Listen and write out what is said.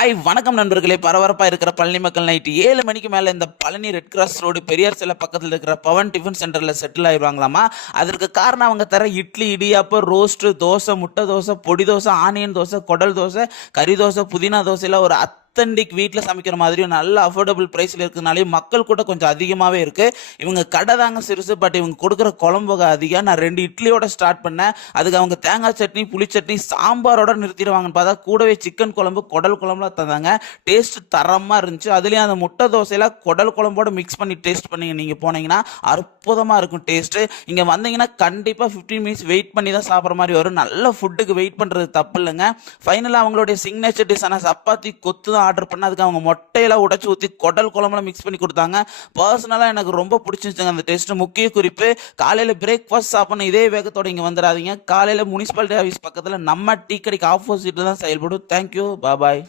Hi வணக்கம் நண்பர்களே. பரபரப்பாக இருக்கிற பழனி மக்கள் நைட்டு 7 மணிக்கு மேலே இந்த Palani red cross road Periyar சிலை பக்கத்தில் இருக்கிற பவன் டிஃபன் சென்டரில் செட்டில் ஆயிடுவாங்களாமா. அதற்கு காரணம் அவங்க தர இட்லி, இடியாப்பம், ரோஸ்ட்டு, தோசை, முட்டை தோசை, பொடி தோசை, ஆனியன் தோசை, குடல் தோசை, கறி தோசை, புதினா தோசையில் ஒரு அத்தன்டிக் வீட்டில் சமைக்கிற மாதிரியும் நல்ல அஃபோர்டபுள் ப்ரைஸில் இருக்கிறதுனாலே மக்கள் கூட கொஞ்சம் அதிகமாகவே இருக்குது. இவங்க கடை தாங்க சிறுசு, பட் இவங்க கொடுக்குற குழம்பு வகை அதிகம். நான் 2 இட்லியோட ஸ்டார்ட் பண்ணேன். அதுக்கு அவங்க தேங்காய் சட்னி, புளி சட்னி, சாம்பாரோட நிறுத்திடுவாங்கன்னு பார்த்தா கூடவே சிக்கன் குழம்பு, குடல் குழம்புலாம் தந்தாங்க. டேஸ்ட் தரமாக இருந்துச்சு. அதுலேயும் அந்த முட்டை தோசையில் குடல் குழம்போட மிக்ஸ் பண்ணி டேஸ்ட் பண்ணி நீங்கள் போனீங்கன்னா அற்புதமாக இருக்கும் டேஸ்ட்டு. இங்கே வந்தீங்கன்னா கண்டிப்பாக 15 மினிட்ஸ் வெயிட் பண்ணி தான் சாப்பிட்ற மாதிரி வரும். நல்ல ஃபுட்டுக்கு வெயிட் பண்ணுறது தப்பு இல்லைங்க. ஃபைனலாக அவங்களுடைய சிக்னேச்சர் டிஷ்ஷான சப்பாத்தி கொத்து தான் ஆர்டர் பண்ண. அதுக்கு அவங்க மொட்டையெல்லாம் உடச்சி ஊற்றி குடல் குழம்புல மிக்ஸ் பண்ணி கொடுத்தாங்க. பர்சனலாக எனக்கு ரொம்ப பிடிச்சிருச்சுங்க அந்த டேஸ்ட்டு. முக்கிய குறிப்பு, காலையில் பிரேக்ஃபாஸ்ட் சாப்பிட்ணும் இதே வேகத்தோடு இங்கே வந்துடாதீங்க. காலையில் முனிசிபாலிட்டி ஆஃபீஸ் பக்கத்தில் நம்ம டீ கடைக்கு ஆப்போசிட்டில் தான் செயல்படும். தேங்க்யூ, பாய்.